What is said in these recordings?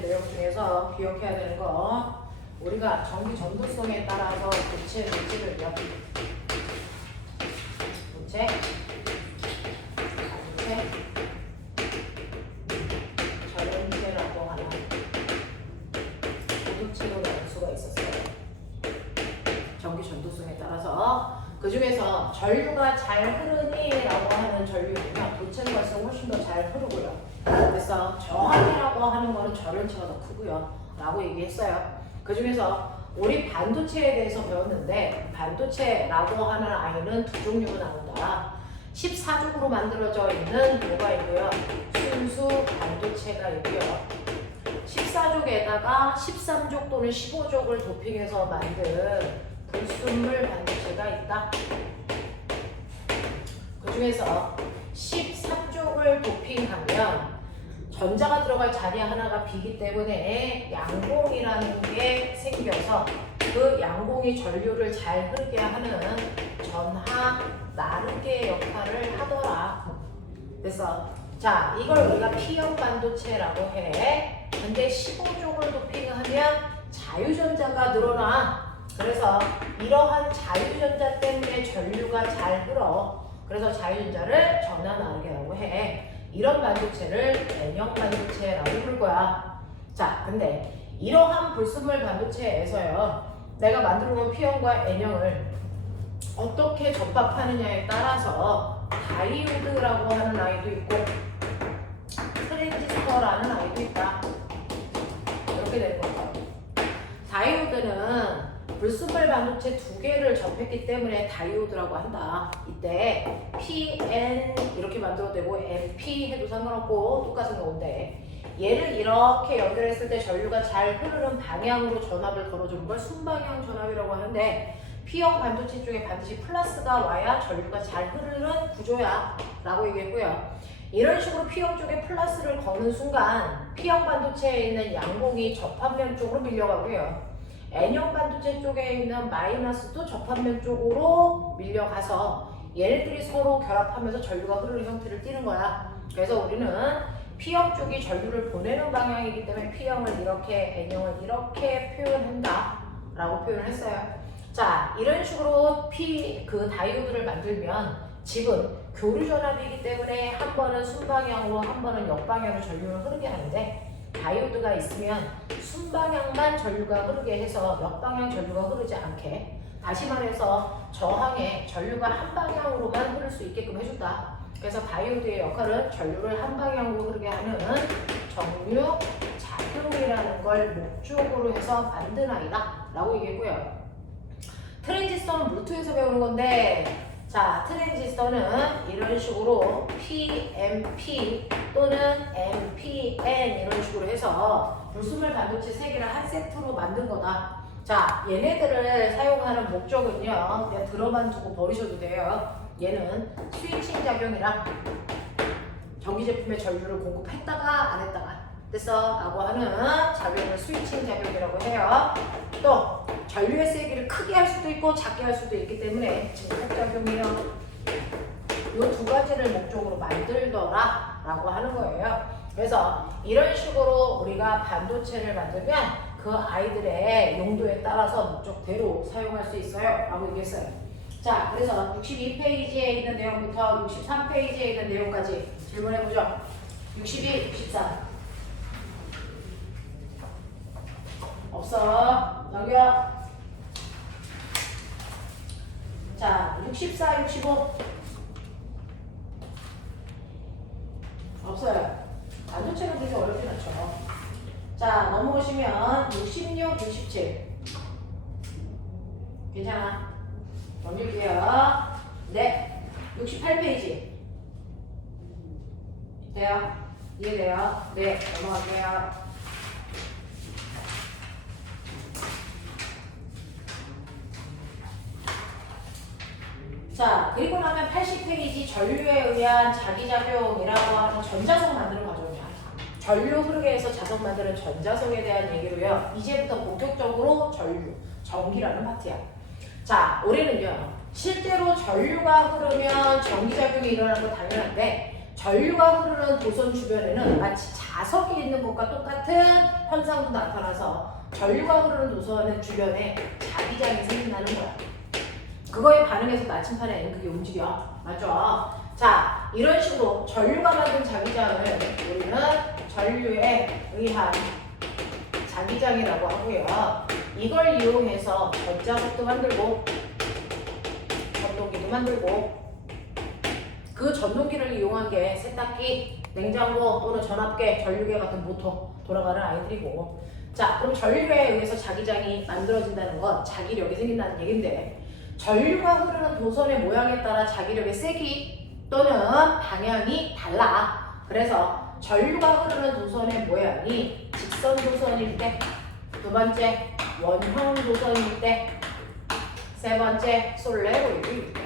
있는 내용 중에서 기억해야 되는 거, 우리가 전기 전도성에 따라서 도체 물질을 도체, 전원체라고 하는 고도체로 나눌 수가 있었어요. 전기 전도성에 따라서 그 중에서 전류가 잘 흐르니 라고 하는 전류는요, 도체는 벌써 훨씬 더 잘 흐르고요. 그래서 저항이라고 하는 거는 전원체가 더 크고요 라고 얘기했어요. 그 중에서 우리 반도체에 대해서 배웠는데, 반도체라고 하는 아이는 두 종류가 나온다. 14족으로 만들어져 있는 뭐가 있고요, 순수 반도체가 있고요, 14족에다가 13족 또는 15족을 도핑해서 만든 불순물 반도체가 있다. 그 중에서 13족을 도핑하면 전자가 들어갈 자리 하나가 비기 때문에 양공이라는 게 생겨서 그 양공이 전류를 잘 흐르게 하는 전하 나르게 역할을 하더라. 그래서 자, 이걸 우리가 P형 반도체라고 해. 근데 15족을 도핑하면 자유전자가 늘어나. 그래서 이러한 자유전자 때문에 전류가 잘 흘러. 그래서 자유전자를 전하 나르게라고 해. 이런 반도체를 N형 반도체라고 부를 거야. 자, 근데 이러한 불순물 반도체에서요, 내가 만들어 놓은 P형과 N형을 어떻게 접합하느냐에 따라서 다이오드라고 하는 아이도 있고 트랜지스터라는 아이도 있다. 이렇게 되는 거예요. 다이오드는 불순물 반도체 두 개를 접했기 때문에 다이오드라고 한다. 이때 PN 이렇게 만들어도 되고 NP 해도 상관없고 똑같은 건데, 얘를 이렇게 연결했을 때 전류가 잘 흐르는 방향으로 전압을 걸어주는 걸 순방향 전압이라고 하는데, P형 반도체 쪽에 반드시 플러스가 와야 전류가 잘 흐르는 구조야 라고 얘기했고요. 이런 식으로 P형 쪽에 플러스를 거는 순간 P형 반도체에 있는 양공이 접합면 쪽으로 밀려가고요, N형 반도체 쪽에 있는 마이너스도 접합면 쪽으로 밀려가서 얘네들이 서로 결합하면서 전류가 흐르는 형태를 띠는 거야. 그래서 우리는 P형 쪽이 전류를 보내는 방향이기 때문에 P형을 이렇게, N형을 이렇게 표현한다 라고 표현을 했어요. 자, 이런 식으로 그 다이오드를 만들면 집은 교류 전압이기 때문에 한 번은 순방향으로 한 번은 역방향으로 전류를 흐르게 하는데, 다이오드가 있으면 순방향만 전류가 흐르게 해서 역방향 전류가 흐르지 않게, 다시 말해서 저항에 전류가 한 방향으로만 흐를 수 있게끔 해준다. 그래서 다이오드의 역할은 전류를 한 방향으로 흐르게 하는 정류 작용이라는 걸 목적으로 해서 만든 아이다 라고 얘기했고요. 트랜지스터는 블루투스에서 배우는 건데, 자, 트랜지스터는 이런 식으로 PMP 또는 MPN 이런 식으로 해서 불순물 반도체 3개를 한 세트로 만든 거다. 자, 얘네들을 사용하는 목적은요, 그냥 들어만 두고 버리셔도 돼요. 얘는 스위칭 작용이라 전기 제품의 전류를 공급했다가 안 했다가 됐어 라고 하는 작용을 스위칭 작용이라고 해요. 또 전류의 세기를 크게 할 수도 있고 작게 할 수도 있기 때문에 증폭작용이요, 이 두 가지를 목적으로 만들더라 라고 하는 거예요. 그래서 이런 식으로 우리가 반도체를 만들면 그 아이들의 용도에 따라서 목적대로 사용할 수 있어요 라고 얘기했어요. 자, 그래서 62페이지에 있는 내용부터 63페이지에 있는 내용까지 질문해보죠. 62, 63 없어. 넘겨. 자, 64, 65 없어요. 반도체는 그렇게 어렵진 않죠. 자, 넘어오시면 66, 67 괜찮아. 넘길게요. 네, 68페이지 돼요? 이해돼요? 네, 넘어갈게요. 자, 그리고 나면 80페이지 전류에 의한 자기작용이라고 하는 전자석 만드는 과정이야. 전류 흐르게 해서 자석 만드는 전자석에 대한 얘기로요. 이제부터 본격적으로 전류, 전기라는 파트야. 자, 우리는요, 실제로 전류가 흐르면 전기작용이 일어나는 건 당연한데, 전류가 흐르는 도선 주변에는 마치 자석이 있는 것과 똑같은 현상도 나타나서 전류가 흐르는 도선의 주변에 자기장이 생긴다는 거야. 그거에 반응해서 나침판의 N극이 움직여. 맞죠? 자, 이런 식으로 전류가 만든 자기장을 우리는 전류에 의한 자기장이라고 하고요. 이걸 이용해서 전자석도 만들고 전동기도 만들고, 그 전동기를 이용한 게 세탁기, 냉장고 또는 전압계, 전류계 같은 모터 돌아가는 아이들이고, 자, 그럼 전류에 의해서 자기장이 만들어진다는 건 자기력이 생긴다는 얘긴데, 전류가 흐르는 도선의 모양에 따라 자기력의 세기 또는 방향이 달라. 그래서 전류가 흐르는 도선의 모양이 직선 도선일 때, 두 번째 원형 도선일 때, 세 번째 솔레로이드일 때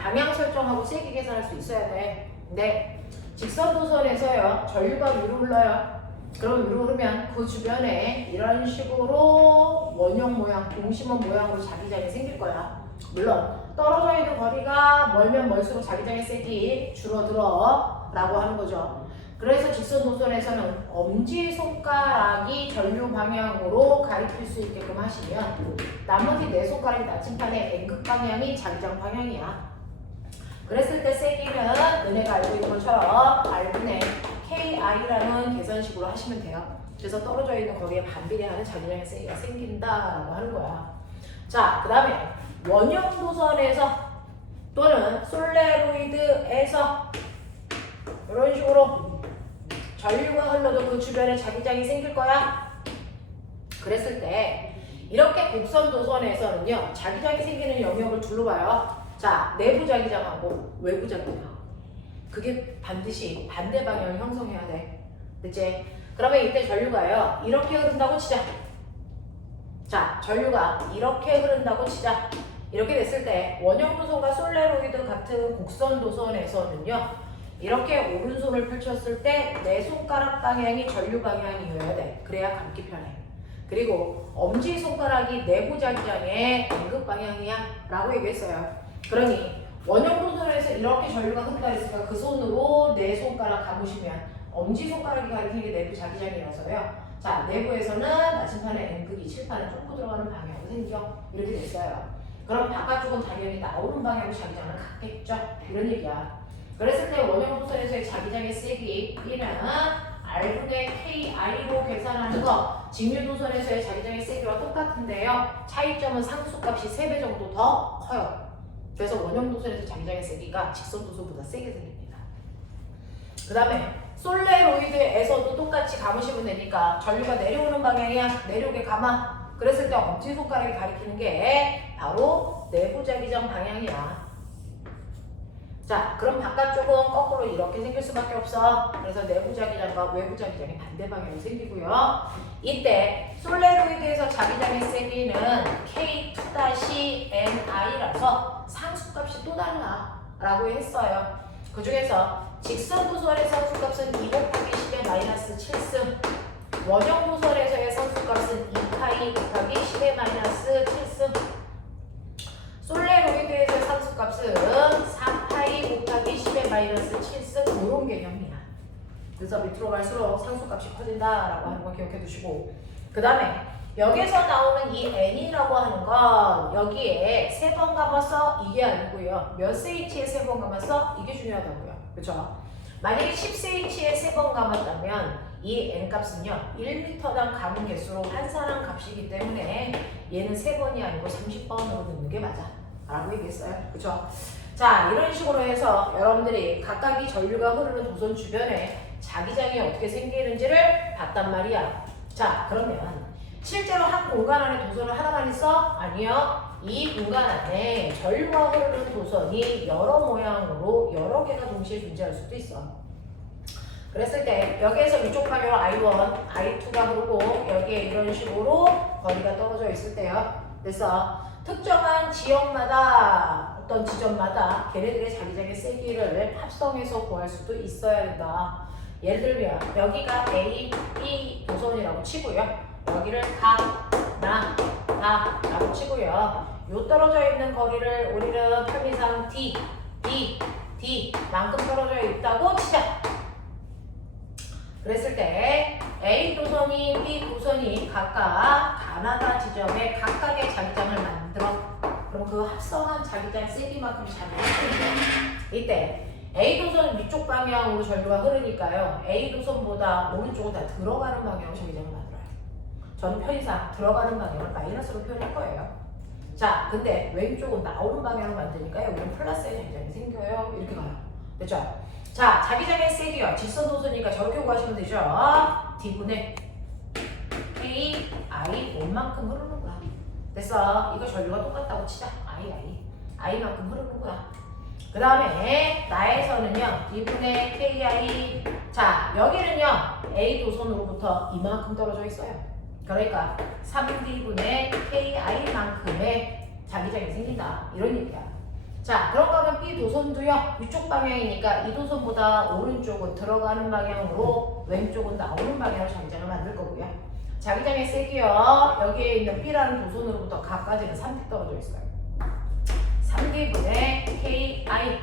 방향 설정하고 세기 계산할 수 있어야 돼. 근데 직선 도선에서요, 전류가 위로 흘러요. 그럼 위로 흐르면 그 주변에 이런 식으로 원형 모양, 동심원 모양으로 자기장이 생길 거야. 물론 떨어져 있는 거리가 멀면 멀수록 자기장의 세기 줄어들어 라고 하는 거죠. 그래서 직선 도선에서는 엄지손가락이 전류 방향으로 가리킬 수 있게끔 하시면 나머지 네 손가락이 나침판의 N극 방향이 자기장 방향이야. 그랬을 때 세기는 너네가 알고 있는 것처럼 R분의 KI라는 계산식으로 하시면 돼요. 그래서 떨어져 있는 거리에 반비례하는 자기장의 세기가 생긴다라고 하는 거야. 자, 그 다음에 원형 도선에서 또는 솔레로이드에서 이런 식으로 전류가 흘러도 그 주변에 자기장이 생길 거야. 그랬을 때 이렇게 곡선 도선에서는요, 자기장이 생기는 영역을 둘로 봐요. 자, 내부 자기장하고 외부 자기장. 그게 반드시 반대 방향을 형성해야 돼. 됐지? 그러면 이때 전류가요, 이렇게 흐른다고 치자. 자, 전류가 이렇게 흐른다고 치자. 이렇게 됐을 때 원형 도선과 솔레로이드 같은 곡선 도선에서는요, 이렇게 오른손을 펼쳤을 때 내 손가락 방향이 전류 방향이어야 돼. 그래야 감기 편해. 그리고 엄지손가락이 내부 자기장의 N극 방향이야 라고 얘기했어요. 그러니 원형 도선에서 이렇게 전류가 흐른다 했으니까 그 손으로 내 손가락 감으시면 엄지손가락이 가리키는 게 내부 자기장이라서요. 자, 내부에서는 나침판의 N극이 칠판에 쫓고 들어가는 방향으로 생겨. 이렇게 됐어요. 그럼 바깥쪽은 당연히 나오는 방향으로 자기장을 갖겠죠. 이런 얘기야. 그랬을 때 원형 도선에서의 자기장의 세기 B는 R분의 KI로 계산하는 거 직류 도선에서의 자기장의 세기와 똑같은데요. 차이점은 상수값이 3배 정도 더 커요. 그래서 원형 도선에서 자기장의 세기가 직선 도선보다 세게 생깁니다. 그 다음에 솔레로이드에서도 똑같이 감으시면 되니까 전류가 내려오는 방향이야. 내려오게 감아. 그랬을 때 엄지손가락이 가리키는 게 바로 내부 자기장 방향이야. 자, 그럼 바깥쪽은 거꾸로 이렇게 생길 수밖에 없어. 그래서 내부 자기장과 외부 자기장이 반대 방향으로 생기고요. 이때 솔레로이드에서 자기장의 세기는 K2-NI라서 상수값이 또 달라 라고 했어요. 그 중에서 직선 도선의 상수값은 2 곱하기 10의 마이너스 7승, 원형 도선에서의 상수값은 2파이 곱하기 10의 마이너스 7승, 솔레로이드에서의 상수값은 4파이 곱하기 10의 마이너스 7승, 이런 개념이야. 그래서 밑으로 갈수록 상수값이 커진다라고 하는 거 기억해 두시고, 그 다음에 여기서 나오는 이 n이라고 하는 건 여기에 3번 감았어? 이게 아니고요. 몇 cm에 3번 감았어? 이게 중요하다고요. 그렇죠? 만약에 10cm에 3번 감았다면 이 n값은요 1m당 감은 개수로 환산한 값이기 때문에 얘는 3번이 아니고 30번으로 넣는 게 맞아 라고 얘기했어요. 그쵸? 자, 이런 식으로 해서 여러분들이 각각이 전류가 흐르는 도선 주변에 자기장이 어떻게 생기는지를 봤단 말이야. 자, 그러면 실제로 한 공간 안에 도선을 하나만 있어? 아니요. 이 공간 안에 전류가 흐르는 도선이 여러 모양으로 여러 개가 동시에 존재할 수도 있어. 그랬을 때 여기에서 위쪽 방향으로 I1, I2가 흐르고 여기에 이런 식으로 거리가 떨어져 있을 때요. 그래서 특정한 지역마다 어떤 지점마다 걔네들의 자기장의 세기를 합성해서 구할 수도 있어야 된다. 예를 들면 여기가 A, B 도선이라고 치고요. 여기를 라고 치고요. 요 떨어져 있는 거리를 우리는 편의상 D 만큼 떨어져 있다고 치자. 그랬을 때 A 도선이 B 도선이 각각 가나다 지점에 각각의 자기장을 만들어. 그럼 그 합성한 자기장 세기만큼 자기를 쓰는 이때 A 도선은 위쪽 방향으로 전류가 흐르니까요. A 도선보다 오른쪽은 다 들어가는 방향으로 자기장을 만들어요. 저는 편의상 들어가는 방향을 마이너스로 표현할 거예요. 자, 근데 왼쪽은 나오는 방향으로 만드니까 여기는 플러스의 자기장이 생겨요. 이렇게 가요. 됐죠? 자, 자기장의 세기요. 직선 도선이니까 저렇게 구하시면 되죠. D분의 K, I, 온만큼 흐르는구나. 됐어. 이거 전류가 똑같다고 치자. I만큼 흐르는구나. 그 다음에 나에서는요. D분의 KI. 자, 여기는요. A 도선으로부터 이만큼 떨어져 있어요. 그러니까 3D분의 KI만큼의 자기장이 생긴다. 이런 얘기야. 자, 그런가 하면 B 도선도요. 위쪽 방향이니까 이 도선보다 오른쪽은 들어가는 방향으로 왼쪽은 나오는 방향으로 자기장을 만들 거고요. 자기장의 세기요. 여기에 있는 B라는 도선으로부터 각까지는 3D 떨어져 있어요. 3D분의 KI.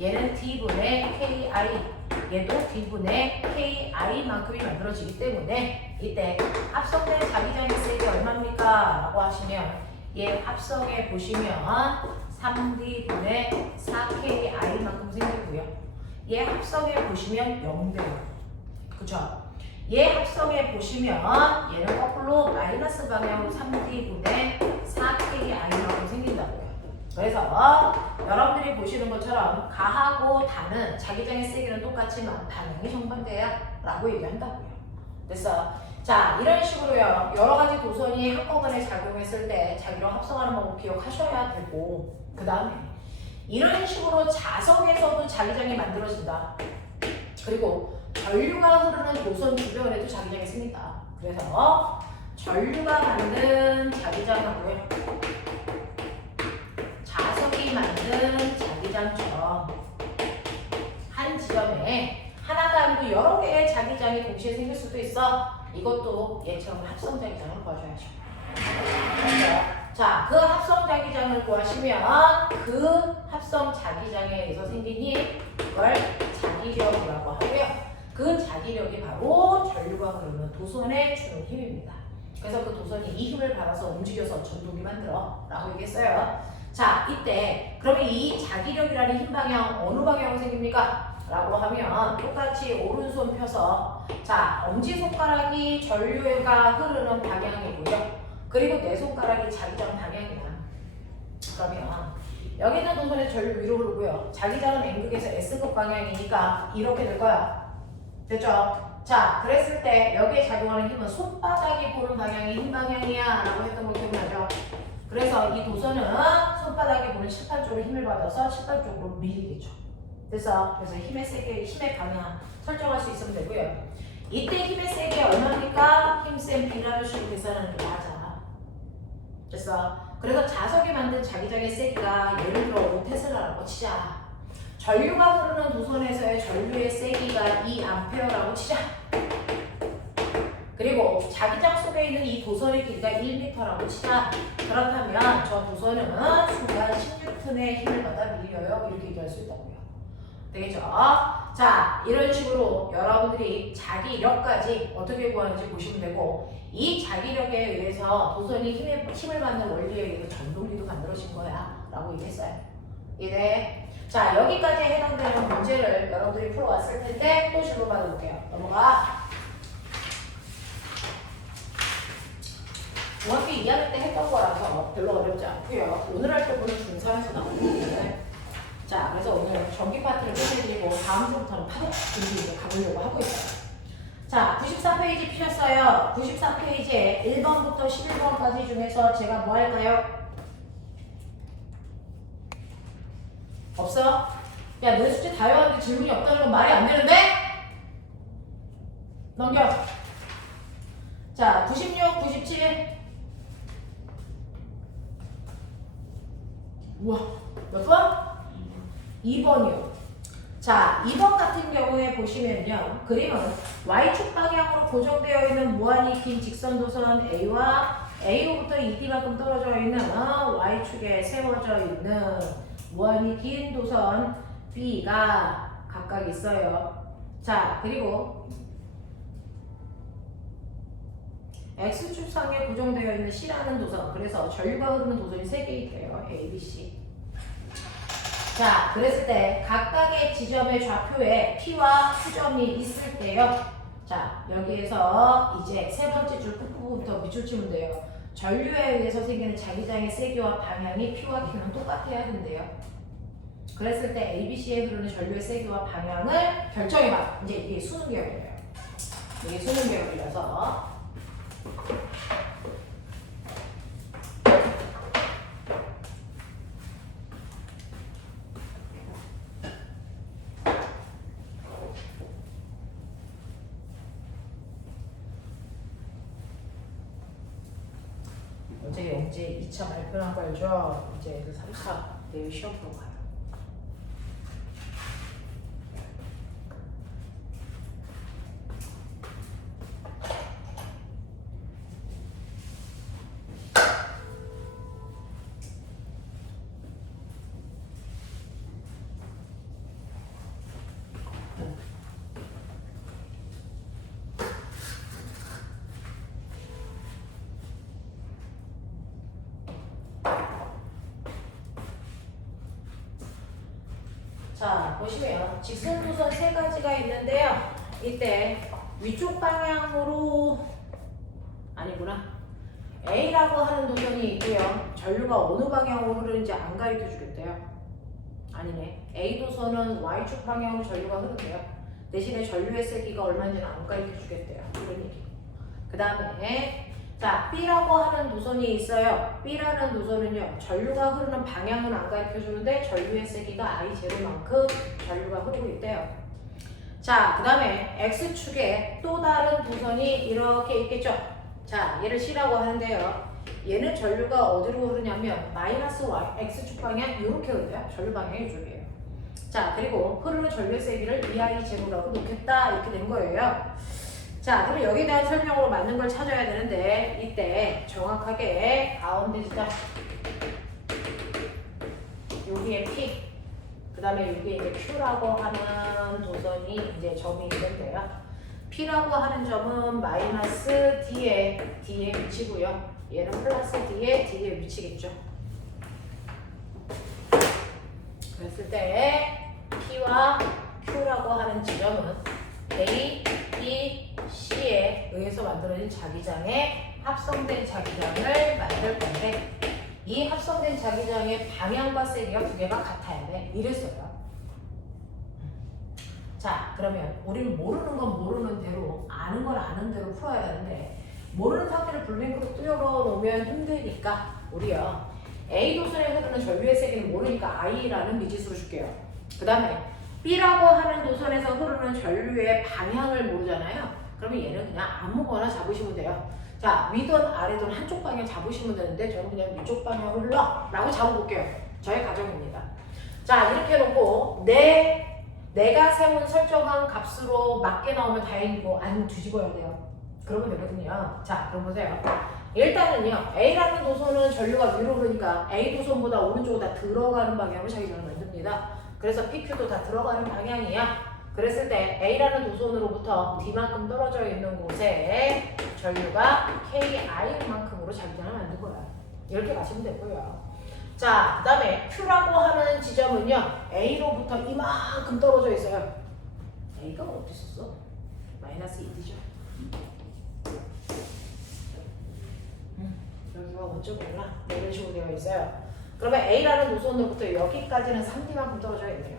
얘는 D분의 KI. 얘도 D분의 KI만큼이 만들어지기 때문에 이때 합성된 자기장의 세기 얼마입니까? 라고 하시면 얘 합성해 보시면 3D분의 4KI만큼 생기고요. 얘 합성해 보시면 0돼요. 그쵸? 얘 합성해 보시면 얘는 거꾸로 마이너스 방향으로 3D분의 4KI만큼 생긴다고요. 그래서 여러분들이 보시는 것처럼 가하고 다는 자기장의 세기는 똑같지만 방향이 정반대야 라고 얘기한다고요. 됐어? 자, 이런 식으로요. 여러 가지 도선이 한꺼번에 작용했을 때 자기로 합성하는 방법 기억하셔야 되고, 그 다음에 이런 식으로 자석에서도 자기장이 만들어진다. 그리고 전류가 흐르는 도선 주변에도 자기장이 생긴다. 그래서 전류가 만든 자기장하고요. 자석이 만든 자기장처럼 한 지점에 하나가 아니고 여러 개의 자기장이 동시에 생길 수도 있어. 이것도 얘처럼 합성 자기장을 구하셔야죠. 자, 그 합성 자기장을 구하시면 그 합성 자기장에 의해서 생긴 힘, 그걸 자기력이라고 하고요. 그 자기력이 바로 전류가 흐르는 도선에 주는 힘입니다. 그래서 그 도선이 이 힘을 받아서 움직여서 전동이 만들어 라고 얘기했어요. 자, 이때 그러면 이 자기력이라는 힘 방향 어느 방향으로 생깁니까? 라고 하면 똑같이 오른손 펴서 자, 엄지손가락이 전류가 흐르는 방향이고요. 그리고 내 손가락이 자기장 방향이야. 그러면 여기 있는 도선에 전류 위로 흐르고요. 자기장은 N극에서 S극 방향이니까 이렇게 될 거야. 됐죠? 자, 그랬을 때 여기에 작용하는 힘은 손바닥이 보는 방향이 힘 방향이야 라고 했던 거 기억나죠? 그래서 이 도선은 손바닥이 보는 칠판 쪽으로 힘을 받아서 칠판 쪽으로 밀리겠죠. 그래서 힘의 세계, 힘의 방향 설정할 수 있으면 되고요. 이때 힘의 세계 얼마입니까? 힘센 B라는 식으로 계산하는 게 맞아. 됐어? 그래서 자석이 만든 자기장의 세기가 예를 들어 5테슬라라고 치자. 전류가 흐르는 도선에서의 전류의 세기가 2A라고 치자. 그리고 자기장 속에 있는 이 도선의 길이가 1m라고 치자. 그렇다면 저 도선은 순간 10N의 힘을 받아 밀려요. 이렇게 얘기할 수 있다고요. 되겠죠? 자, 이런 식으로 여러분들이 자기력까지 어떻게 구하는지 보시면 되고, 이 자기력에 의해서 도선이 힘을 받는 원리에 의해서 전동기도 만들어진 거야 라고 얘기했어요. 이제 자, 여기까지 해당되는 문제를 여러분들이 풀어왔을 텐데 또 질문 받아볼게요. 넘어가. 중학교 2학년 때 했던 거라서 별로 어렵지 않고요. 오늘 할 때 보는 중3에서 나오는 건데, 자, 그래서 오늘 전기 파트를 끝내드리고 다음 주부터는 파도 준비 이제 가보려고 하고 있어요. 자, 94페이지 피셨어요. 94페이지에 1번부터 11번까지 중에서 제가 뭐 할까요? 없어? 야, 너네 숙제 다 외웠는데 질문이 없다는 건 말이 안 되는데? 넘겨. 자, 96, 97. 우와, 몇 번? 2번이요. 자, 2번 같은 경우에 보시면요. 그림은 Y축 방향으로 고정되어 있는 무한히 긴 직선도선 A와 A로부터 2D만큼 떨어져 있는 Y축에 세워져 있는 무한히 긴 도선 B가 각각 있어요. 자, 그리고 X축상에 고정되어 있는 C라는 도선. 그래서 전류가 흐르는 도선이 3개 있대요. A, B, C. 자, 그랬을 때 각각의 지점의 좌표에 P와 Q점이 있을 때요. 자, 여기에서 이제 세 번째 줄 끝부분부터 밑줄 치면 돼요. 전류에 의해서 생기는 자기장의 세기와 방향이 P와 Q는 똑같아야 된대요. 그랬을 때 ABC에 흐르는 전류의 세기와 방향을 결정해봐. 이제 이게 수능 계열이에요. 이게 수능 계열이라서. 어제 영재 2차 발표한 거 알죠? 이제 애들 3차 내일 시험 보러 가요. 자, 보시면 직선도선 3가지가 있는데요. 이때 위쪽 방향으로 아니구나. A라고 하는 도선이 있고요. 전류가 어느 방향으로 흐르는지 안 가르쳐 주겠대요. 아니네. A 도선은 Y축 방향으로 전류가 흐른대요. 대신에 전류의 세기가 얼마인지는 안 가르쳐 주겠대요. 이런 얘기. 그 다음에 자, B라고 하는 도선이 있어요. B라는 도선은요, 전류가 흐르는 방향은 안 가르쳐 주는데 전류의 세기가 I0만큼 전류가 흐르고 있대요. 자, 그 다음에 X축에 또 다른 도선이 이렇게 있겠죠. 자, 얘를 C라고 하는데요. 얘는 전류가 어디로 흐르냐면 마이너스 Y, X축 방향 이렇게 흐르요. 전류 방향이 이쪽이에요. 자, 그리고 흐르는 전류의 세기를 EI0라고 놓겠다 이렇게 된 거예요. 자, 그럼 여기에 대한 설명으로 맞는 걸 찾아야 되는데 이때 정확하게 가운데 지점 여기에 P 그 다음에 여기에 이제 Q라고 하는 도선이 이제 점이 있는데요. P라고 하는 점은 마이너스 D에 위치고요. 얘는 플러스 D에 위치겠죠. 그랬을 때 P와 Q라고 하는 지점은 A, B, C에 의해서 만들어진 자기장의 합성된 자기장을 만들 건데 이 합성된 자기장의 방향과 세기가 두 개가 같아야 돼. 이랬어요. 자, 그러면 우리는 모르는 건 모르는 대로 아는 건 아는 대로 풀어야 되는데 모르는 상태를 블랭크로 뚫어놓으면 힘드니까 우리요 A 도선에 흐르는 전류의 세기는 모르니까 I라는 미지수로 줄게요. 그 다음에 B라고 하는 도선에서 흐르는 전류의 방향을 모르잖아요. 그러면 얘는 그냥 아무거나 잡으시면 돼요. 자, 위든 아래든 한쪽 방향 잡으시면 되는데 저는 그냥 위쪽 방향으로 흘러 라고 잡아볼게요. 저의 가정입니다. 자, 이렇게 해놓고 내가 세운 설정한 값으로 맞게 나오면 다행이고 아니면 뒤집어야 돼요. 그러면 되거든요. 자, 그럼 보세요. 일단은요, A라는 도선은 전류가 위로 흐르니까 A 도선보다 오른쪽으로 다 들어가는 방향으로 자기장을 만듭니다. 그래서 PQ도 다 들어가는 방향이야. 그랬을 때 A라는 도선으로부터 D만큼 떨어져 있는 곳에 전류가 KI만큼으로 자기장을 만든 거야. 이렇게 가시면 되고요. 자, 그 다음에 Q라고 하는 지점은요, A로부터 이만큼 떨어져 있어요. A가 어디 있었어? 마이너스 2D죠. 여기가 뭔지 몰라. 이런 식으로 되어 있어요. 그러면 A라는 노선으로부터 여기까지는 3D만큼 떨어져 있네요.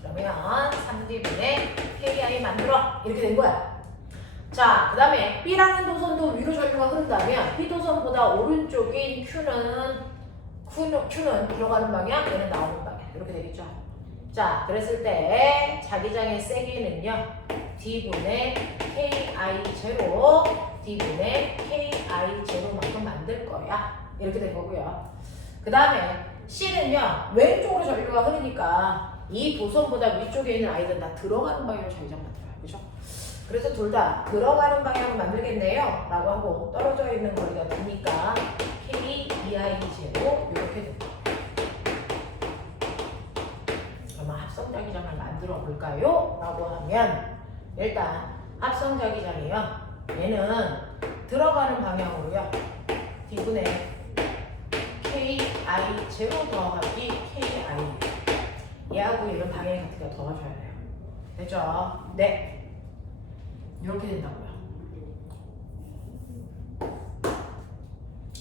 그러면 3D분의 KI 만들어. 이렇게 된 거야. 자, 그 다음에 B라는 도선도 위로 전류가 흐른다면 B 도선보다 오른쪽인 Q는 들어가는 방향, 얘는 나오는 방향. 이렇게 되겠죠. 자, 그랬을 때 자기장의 세기는요, D분의 KI 제로, D분의 KI 제로만큼 만들 거야. 이렇게 된 거고요. 그 다음에 C는요, 왼쪽으로 전류가 흐르니까 이 도선보다 위쪽에 있는 아이들은 다 들어가는 방향으로 자기장 만들어요. 그죠? 그래서 둘 다 들어가는 방향으로 만들겠네요. 라고 하고 떨어져 있는 거리가 기니까 KEI 제로 이렇게 됩니다. 그러면 합성자기장을 만들어 볼까요? 라고 하면 일단 합성자기장이요. 얘는 들어가는 방향으로요. D분의 KI 제로 더하기 KI. 얘하고 얘는 방향이 같으니까 더하셔야 돼요. 됐죠? 네. 이렇게 된다고요.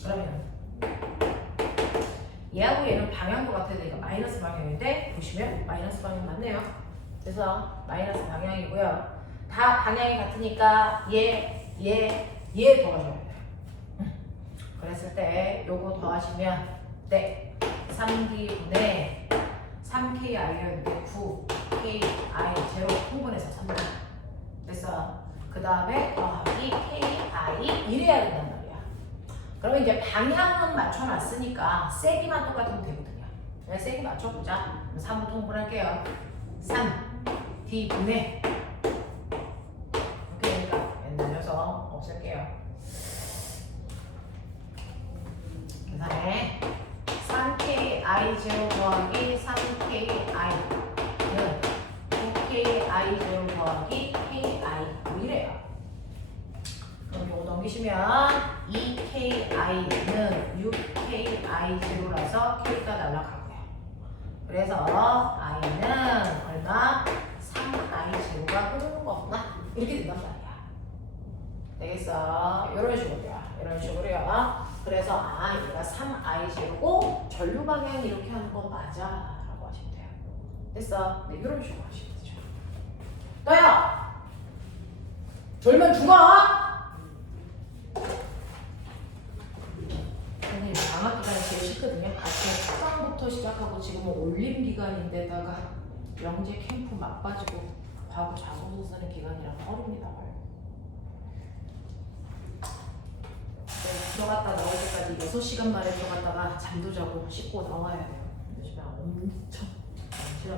그러면 얘하고 얘는 방향도 같아야 되니까 마이너스 방향인데 보시면 마이너스 방향 맞네요. 그래서 마이너스 방향이고요. 다 방향이 같으니까 얘 더하셔야 돼요. 그랬을 때 요거 더하시면 네 3D분의 3KI였는데 9KI 제로 통분해서 3분 됐어. 그 다음에 더하기 KI 이래야 된단 말이야. 그러면 이제 방향은 맞춰놨으니까 세기만 똑같으면 되거든요. 그냥 세기 맞춰보자. 3부 통분할게요. 3D분의 이렇게 되니까 옛날 녀석 없앨게요. 계산해. 3KI 제로 더하기 3KI는 9KI 제로 더하기 KI 뭐 이래요. 그럼 이거 넘기시면 2KI는 6KI 제로라서 K가 날라가고요. 그래서 I는 얼마? 3I 제로가 흐르는 거구나. 이렇게 된단 말이야. 되겠어? 이런 식으로요. 이런 식으로요. 그래서 얘가 3I 제로고 전류 방향이 이렇게 하는 거 맞아 라고 하시면 돼요. 됐어? 네, 이런 식으로 하시면 되죠. 너야! 졸면 죽어! 선생님 방학 기간이 제일 싫거든요. 아침 초강부터 시작하고 지금은 올림 기간인데다가 영재 캠프 막빠지고 과거 작업서 쓰는 기간이라 어렵니다. 들어갔다 나올 때까지 6시간 만에 들어갔다가 잠도 자고 씻고 나와야 돼요. 요즘에 엄청 싫어요.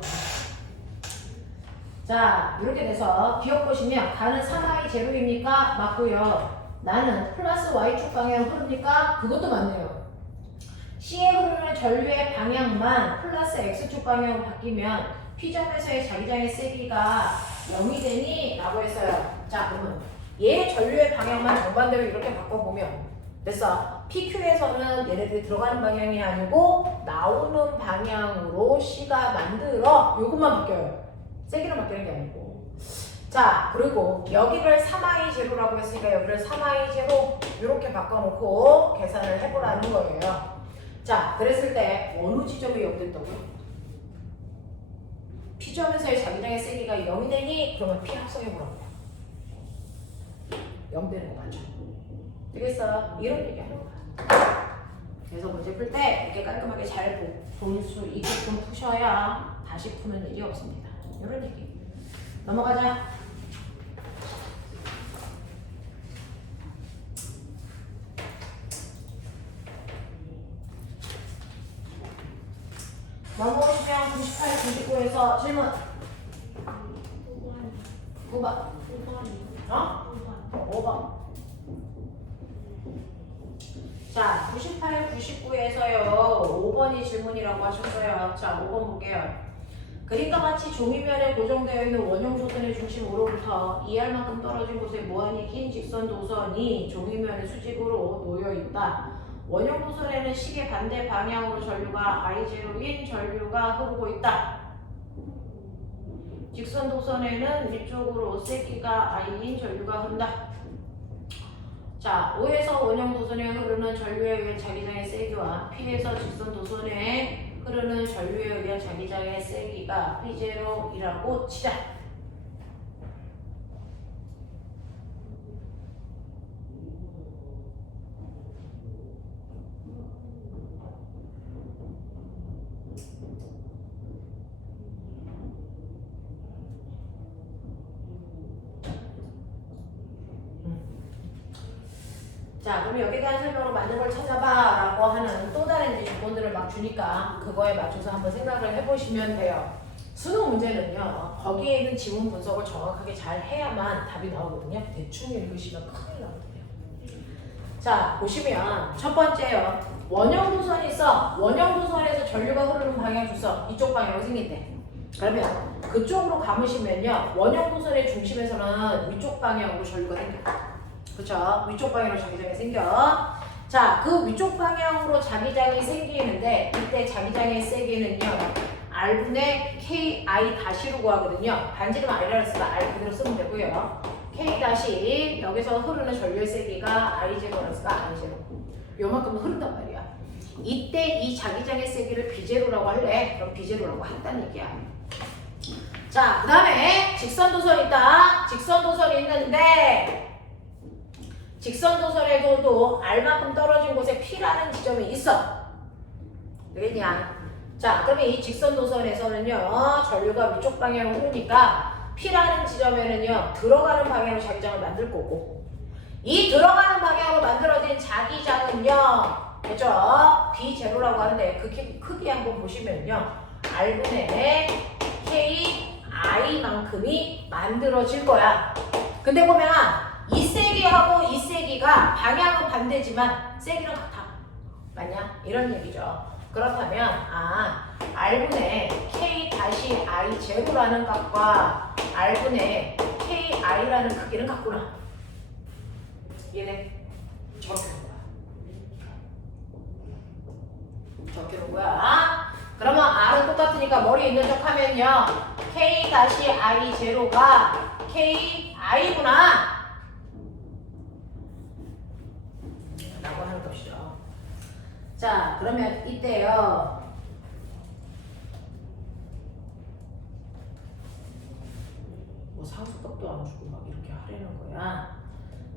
자, 이렇게 돼서 기억 보시면 가는 3I 제로입니까? 맞고요. 나는 플러스 Y축 방향 흐릅니까? 그것도 맞네요. C에 흐르는 전류의 방향만 플러스 X축 방향으로 바뀌면 P점에서의 자기장의 세기가 0이 되니? 라고 했어요. 자, 그러면 얘 전류의 방향만 정반대로 이렇게 바꿔보면 됐어. PQ에서는 얘네들이 들어가는 방향이 아니고 나오는 방향으로 C가 만들어 요것만 바뀌어요. 세기로 바뀌는 게 아니고. 자, 그리고 여기를 3I 제로라고 했으니까 여기를 3I 제로 이렇게 바꿔놓고 계산을 해보라는 거예요. 자, 그랬을 때 어느 지점에 0 됐다고요? P점에서의 자기장의 세기가 0이 되니 그러면 P 합성해보라고요. 0 되는 거 맞죠? 되겠어? 이런 얘기 하는 거야. 그래서 문제 풀 때 이렇게 깔끔하게 잘 볼 수 있게끔 푸셔야 다시 푸는 일이 없습니다. 이런 얘기. 넘어가자. 넘어오시면 98, 99에서 질문. 9번. 5번. 자, 98, 99에서요. 5번이 질문이라고 하셨어요. 자, 5번 볼게요. 그림과 같이 종이면에 고정되어 있는 원형 도선의 중심으로부터 2R만큼 떨어진 곳에 무한히 긴 직선 도선이 종이면의 수직으로 놓여 있다. 원형 도선에는 시계 반대 방향으로 전류가 I0인 전류가 흐르고 있다. 직선 도선에는 위쪽으로 세기가 I인 전류가 흐른다. 자, O에서 원형 도선에 흐르는 전류에 의한 자기장의 세기와 P에서 직선 도선에 흐르는 전류에 의한 자기장의 세기가 P0이라고 치자. 자, 그럼 여기에 대한 설명으로 맞는 걸 찾아봐 라고 하는 또 다른 이제 조건들을 막 주니까 그거에 맞춰서 한번 생각을 해보시면 돼요. 수능 문제는요, 거기에 있는 지문 분석을 정확하게 잘 해야만 답이 나오거든요. 대충 읽으시면 큰일 나거든요. 자, 보시면 첫 번째요. 원형 도선이 있어. 원형 도선에서 전류가 흐르는 방향 줬어. 이쪽 방향으로 생긴대. 그러면 그쪽으로 감으시면요, 원형 도선의 중심에서는 위쪽 방향으로 전류가 생겨. 그쵸? 위쪽 방향으로 자기장이 생겨. 자, 그 위쪽 방향으로 자기장이 생기는데 이때 자기장의 세기는요. R분의 KI 다시로 구하거든요. 반지름 I라고 했으니까 R 그대로 쓰면 되고요. K 다시 여기서 흐르는 전류의 세기가 I0라고 했으니까 I0. 요만큼은 흐른단 말이야. 이때 이 자기장의 세기를 B제로라고 할래? 그럼 B제로라고 한다는 얘기야. 자, 그 다음에 직선도선 있다. 직선도선이 있는데 직선도선에서도 R만큼 떨어진 곳에 P라는 지점이 있어. 되겠냐? 자, 그러면 이 직선도선에서는요, 전류가 위쪽 방향으로 흐르니까 P라는 지점에는요, 들어가는 방향으로 자기장을 만들 거고, 이 들어가는 방향으로 만들어진 자기장은요, 그죠? B0라고 하는데 그 크기 한번 보시면요, R분의 KI만큼이 만들어질 거야. 근데 보면 이 세기하고 이 세기가 방향은 반대지만 세기는 같아. 맞냐? 이런 얘기죠. 그렇다면 R분의 K-I 제로라는 값과 R분의 KI라는 크기는 같구나. 이해돼? 저렇게 놓은 거야. 저렇게 놓은 거야. 그러면 R은 똑같으니까 머리 있는 척 하면요. K-I 제로가 KI구나. 라고 하는 것이죠. 자, 그러면 이때요. 뭐 상수값도 안 주고 막 이렇게 하려는 거야.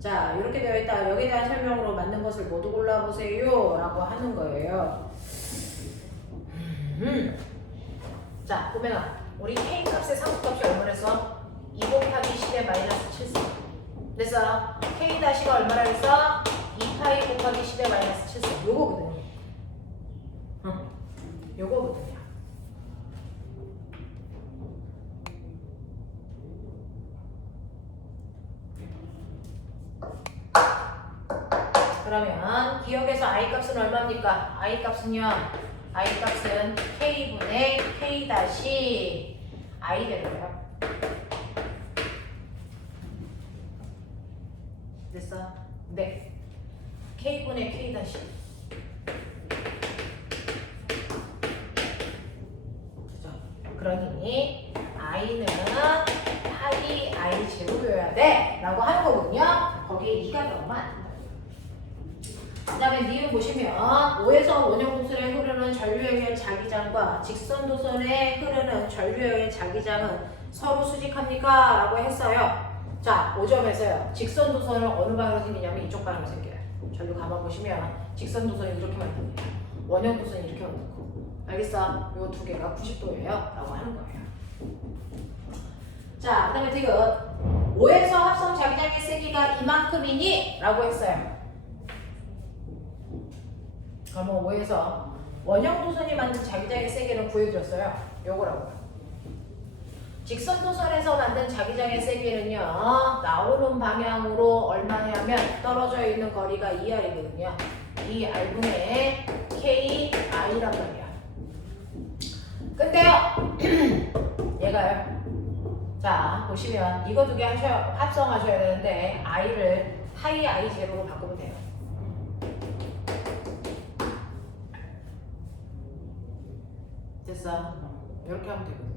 자, 이렇게 되어 있다. 여기에 대한 설명으로 맞는 것을 모두 골라보세요. 라고 하는 거예요. 자, 보면 우리 K 값의 상수값이 얼마랬어? 2 곱하기 10의 마이너스 7승. 그래서 K 다시가 얼마라 했어? 2파이 곱하기 10의 마이너스 7승. 요거거든요. 요거거든요. 그러면 기억에서 I 값은 얼마입니까? I 값은요. I 값은 K분의 K 다시 I 되고요. 됐어? 네. K분의 K 다시. 그죠? 그러니 I는 파이 I 제로여야 돼 라고 하는 거거든요. 거기에 2가 들어가면 안 된다. 그 다음에 니은 보시면 5에서 원형도선에 흐르는 전류형의 자기장과 직선도선에 흐르는 전류형의 자기장은 서로 수직합니까? 라고 했어요. 자, 5점에서요. 직선도선을 어느 방향으로 생기냐면 이쪽 방향으로 생겨요. 전류 가만 보시면 직선도선이 이렇게 만듭니다. 원형도선이 이렇게 만들고. 알겠어? 요 두 개가 90도예요. 라고 하는 거예요. 자, 그 다음에 지금 5에서 합성 자기장의 세기가 이만큼이니? 라고 했어요. 그러면 5에서 원형도선이 만든 자기장의 세기는 구해드렸어요. 요거라고요. 직선도선에서 만든 자기장의 세기는요. 나오는 방향으로 얼마냐면 떨어져 있는 거리가 2R이거든요. 2R분의 KI란 말이야. 근데요. 얘가요. 자, 보시면 이거 두 개 합성하셔야 되는데 I를 파이 I 제로로 바꾸면 돼요. 됐어? 이렇게 하면 되거든요.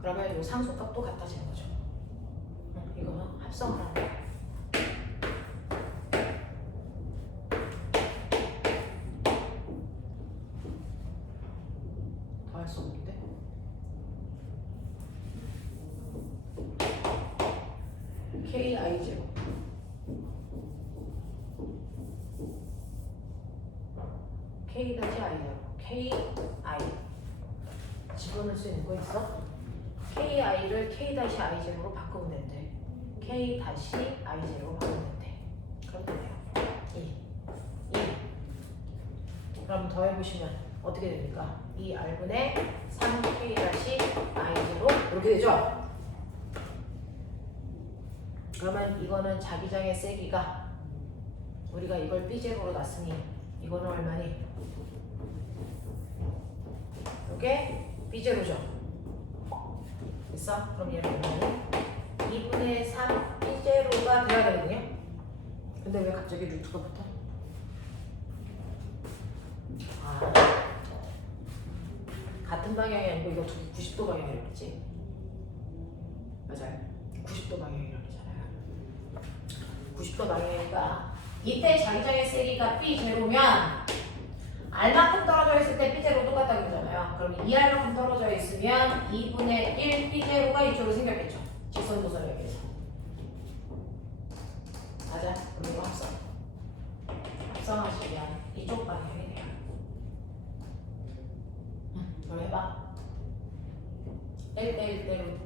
그러면 이 상수값도 같아지는 거죠. 이거 합성을 하는 거야. 더 할 수 없는데? KI 제로. K 다시 I 제로. KI. 집어넣을 수 있는 거 있어? KI를 K-I 제로로 바꾸면 된대. K-I 제로로 바꾸면 된대. 그럼 되네요. 2. 그럼 더해보시면 어떻게 됩니까? 2R분의 3K-I 제로 이렇게 되죠? 그러면 이거는 자기장의 세기가 우리가 이걸 B제로로 놨으니 이거는 얼마니? 이게 B제로죠? 됐어? 그럼 얘는 2분의 3 B제로가 돼야 되거든요. 근데 왜 갑자기 루트가 붙어? 아, 같은 방향이 아니고 이거 90도 방향이랬지. 맞아요. 90도 방향이라잖아요. 90도 방향이니까 이때 자기장의 세기가 B0면 R만큼 떨어져 있을 때 B0 똑같다 그러잖아요. 그럼 2R만큼 떨어져 있으면 2분의 1 B0가 이쪽으로 생겼겠죠. 직선 도선에 비해서. 맞아. 그럼 이거 합성하시면 이쪽 방향이 돼요. 그럼 해봐. 1대 1대로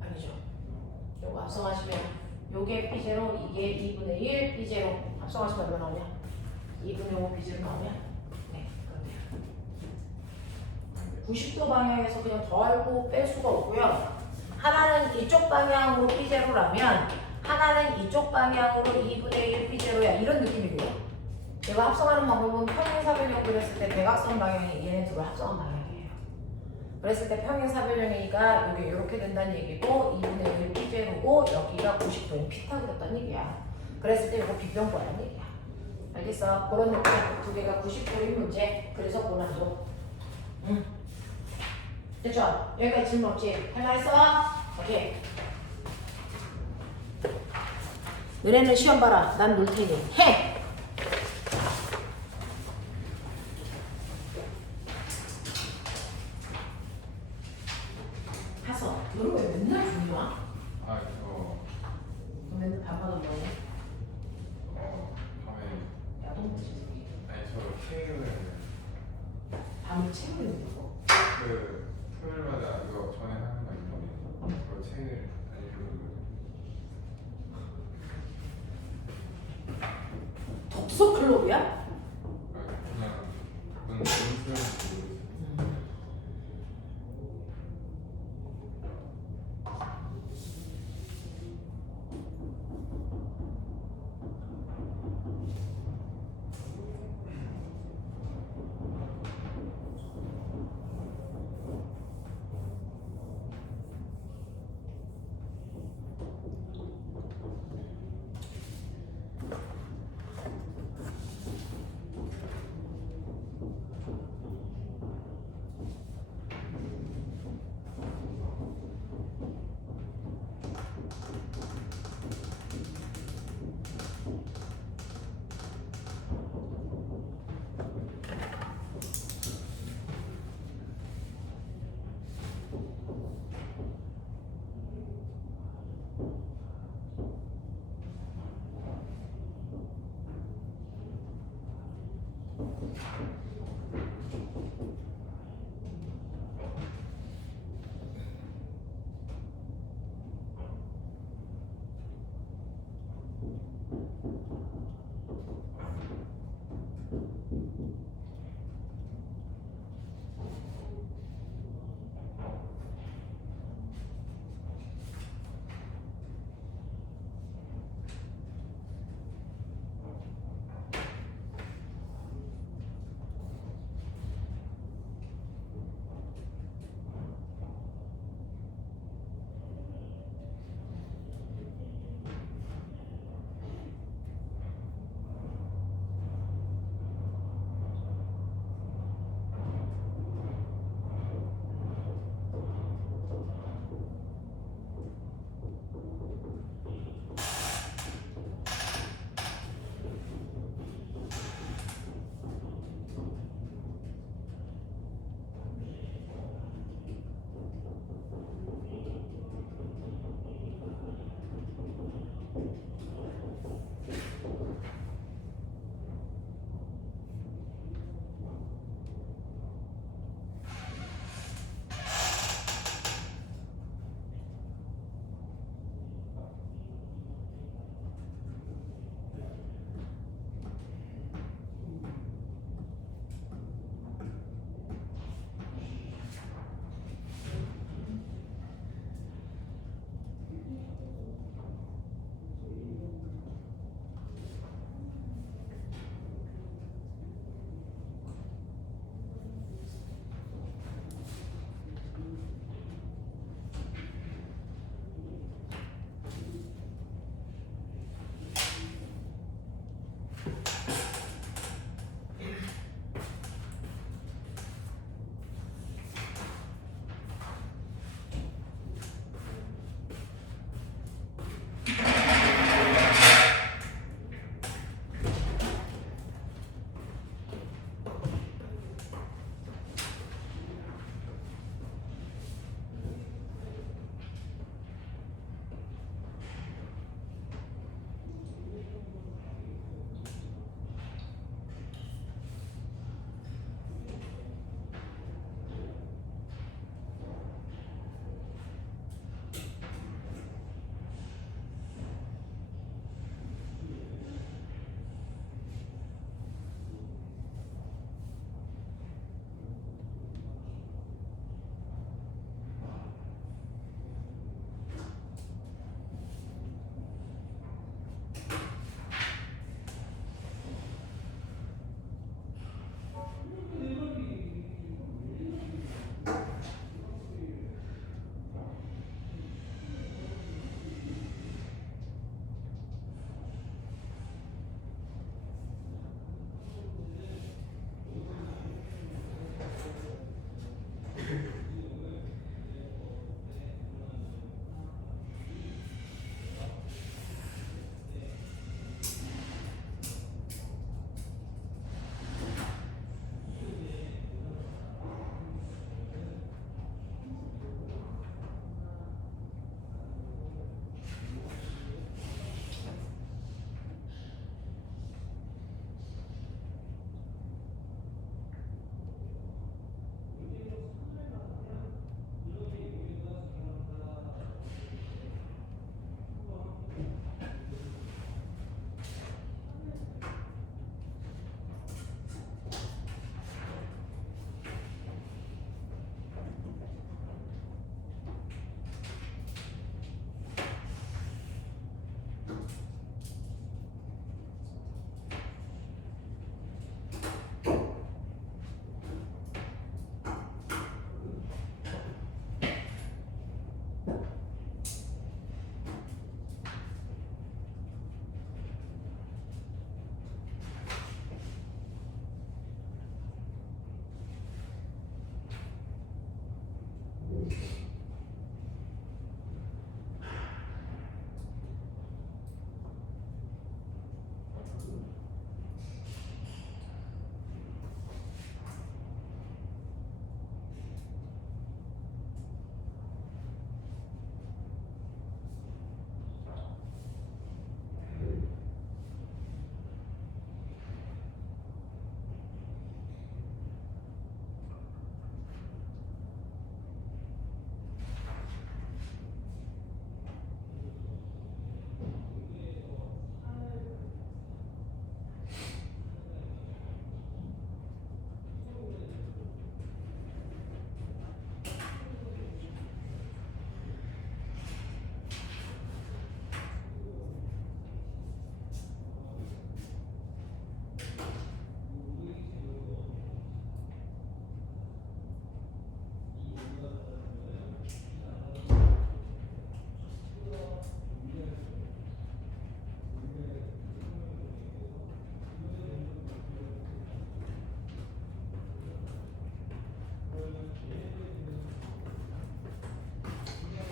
아니죠. 요거 합성하시면 요게 B0, 이게 2분의 1 B0 합성하시면 얼마 나오냐? 2분의 5 B0 나오냐? 네, 그렇네요. 90도 방향에서 그냥 더하고 뺄 수가 없고요. 하나는 이쪽 방향으로 B0라면 하나는 이쪽 방향으로 2분의 1 B0야. 이런 느낌이고요. 제가 합성하는 방법은 평행사변형 그렸을 때 대각선 방향이 얘네 둘을 합성한 방향이에요. 그랬을 때 평행사변형이니까 여기 이렇게 된다는 얘기고 2분의 1 B제로고 여기가 90도인 피타 그렸다는 얘기야. 그랬을 때 이거 비변과라는 얘기야. 알겠어? 그런 느낌 두 개가 90도인 문제. 그래서 고난도. 됐죠? 여기까지 질문 없지? 할 말 있어? 오케이. 너네는 시험 봐라. 난 놀 테니. 해! 하서. 너는 왜 맨날 죽냐? 아, 저, 너 맨날 밤마다 뭐해? 밤에, 야동 보지. 아니, 저 책을, 밤을 책을 읽는다고? 토요일마다 이거 전에 하는 거 있거든요. 그 책을 안 읽는 독서 클럽이야? 그냥, 그건 무슨 모르겠어요.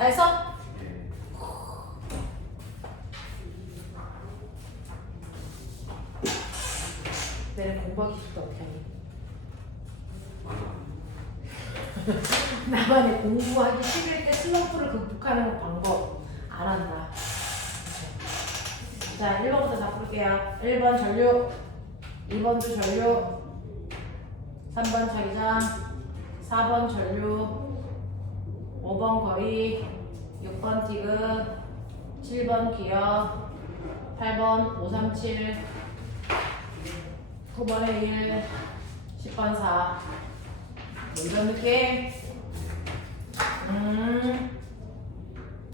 다 했어? 예. 내가 공부하기 싫다 어떻게 하니? 나만의 공부하기 싫을 때 슬럼프를 극복하는 방법 안 한다. 자, 1번부터 다 풀게요. 1번 전류, 2번도 전류, 3번 자기장, 4번 전류, 5번 거리, 6번 디귿, 7번 기어, 8번 537, 9번에 1, 10번 4. 뭐 이런 느낌?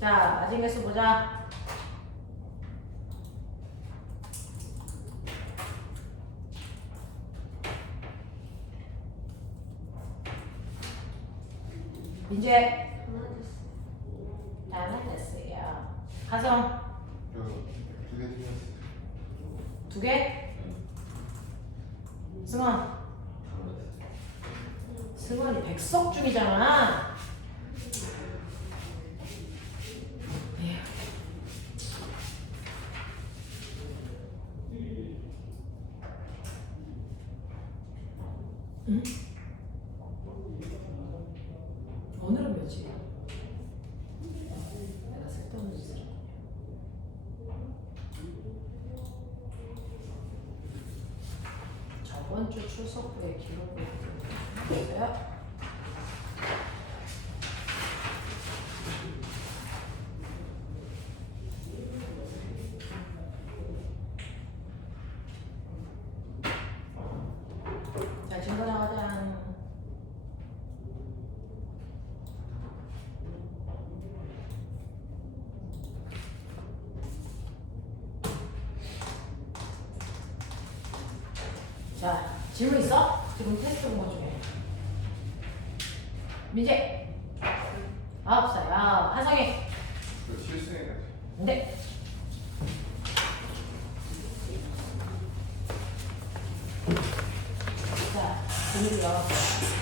자, 마지막 개수 보자. 이제 다 됐어요. 가성 두개 틀렸어요. 두 개? 승원. 승원이 백석 중이잖아. 에휴. 응? 오늘은 몇이야? 내가 쓸데없는 짓을 했군요. 저번 주 출석부에 기록을 있어요? 자, 증거 나가자. 자, 질문 있어? 지금 테스트 본 것 중에. 민재. 없어요. 하성이. 그 실수해가지고. 네. 자, 비밀을 열었어요.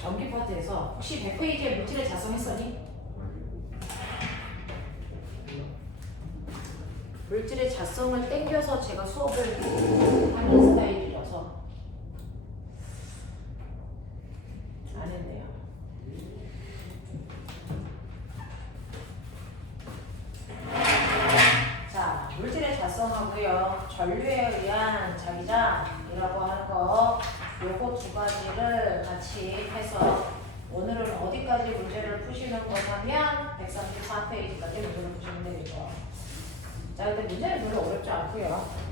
전기 파트에서 혹시 100페이지에 물질을 작성했었니? 물질의 잣성을 땡겨서 제가 수업을 하는 스타일이라서 안 했네요. 자, 물질의 잣성하고요, 전류에 의한 자기장이라고 하는 거, 요거 두 가지를 같이 해서 오늘은 어디까지 문제를 푸시는 거냐면 134페이지까지 문제를 푸시면 되겠죠. 자, 근데 문제는 별로 어렵지 않고요.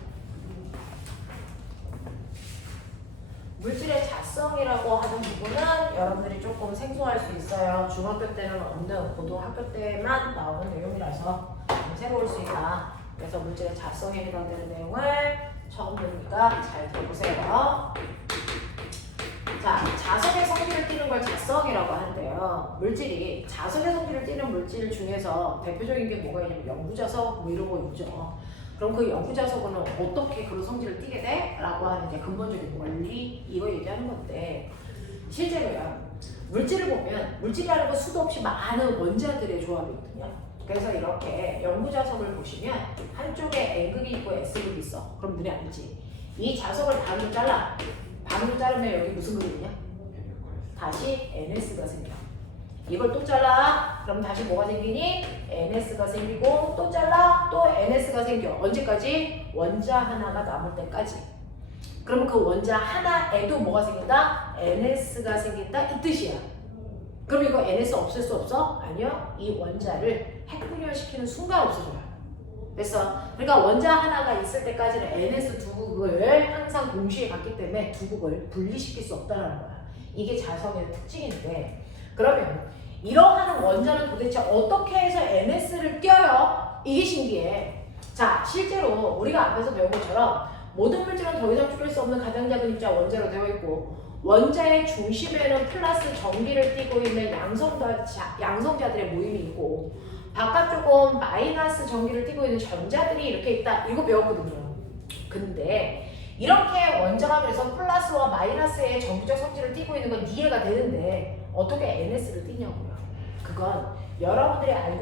물질의 잣성이라고 하는 부분은 여러분들이 조금 생소할 수 있어요. 중학교 때는 없는 고등학교 때만 나오는 내용이라서 좀 새로울 수 있다. 그래서 물질의 잣성에 해당되는 내용을 처음 들으니까 잘 들어보세요. 자, 자석의 성질을 띠는 걸 잣성이라고 하는데요. 물질이 자석의 성질을 띠는 물질 중에서 대표적인 게 뭐가 있냐면 영구자석 뭐 이런 거 있죠. 그럼 그 영구자석은 어떻게 그런 성질을 띠게 돼? 라고 하는 이제 근본적인 원리 이거 얘기하는 건데 실제로요. 물질을 보면 물질이라는 건 수도 없이 많은 원자들의 조합이거든요. 그래서 이렇게 영구자석을 보시면 한쪽에 N극이 있고 S극이 있어. 그럼 눈에 안 띄지. 이 자석을 반으로 잘라. 반으로 자르면 여기 무슨 그림이냐 다시 NS가 생겨. 이걸 또 잘라. 그럼 다시 뭐가 생기니? NS가 생기고 또 잘라. 또 NS가 생겨. 언제까지? 원자 하나가 남을 때까지. 그러면 그 원자 하나에도 뭐가 생긴다? NS가 생긴다 이 뜻이야. 그럼 이거 NS 없앨 수 없어? 아니요. 이 원자를 핵분열시키는 순간 없어져요. 됐어. 그러니까 원자 하나가 있을 때까지는 NS 두 극을 항상 동시에 갖기 때문에 두 극을 분리시킬 수 없다는 거야. 이게 자석의 특징인데 그러면 이러한 원자는 도대체 어떻게 해서 NS를 띄어요? 이게 신기해. 자, 실제로 우리가 앞에서 배운 것처럼 모든 물질은 더 이상 줄일 수 없는 가장 작은 입자 원자로 되어 있고 원자의 중심에는 플러스 전기를 띠고 있는 양성자들의 모임이 있고 바깥쪽은 마이너스 전기를 띠고 있는 전자들이 이렇게 있다. 이거 배웠거든요. 근데 이렇게 연장하면서 플러스와 마이너스의 정비적 성질을 띠고 있는 건 이해가 되는데 어떻게 NS를 띠냐고요. 그건 여러분들이 알고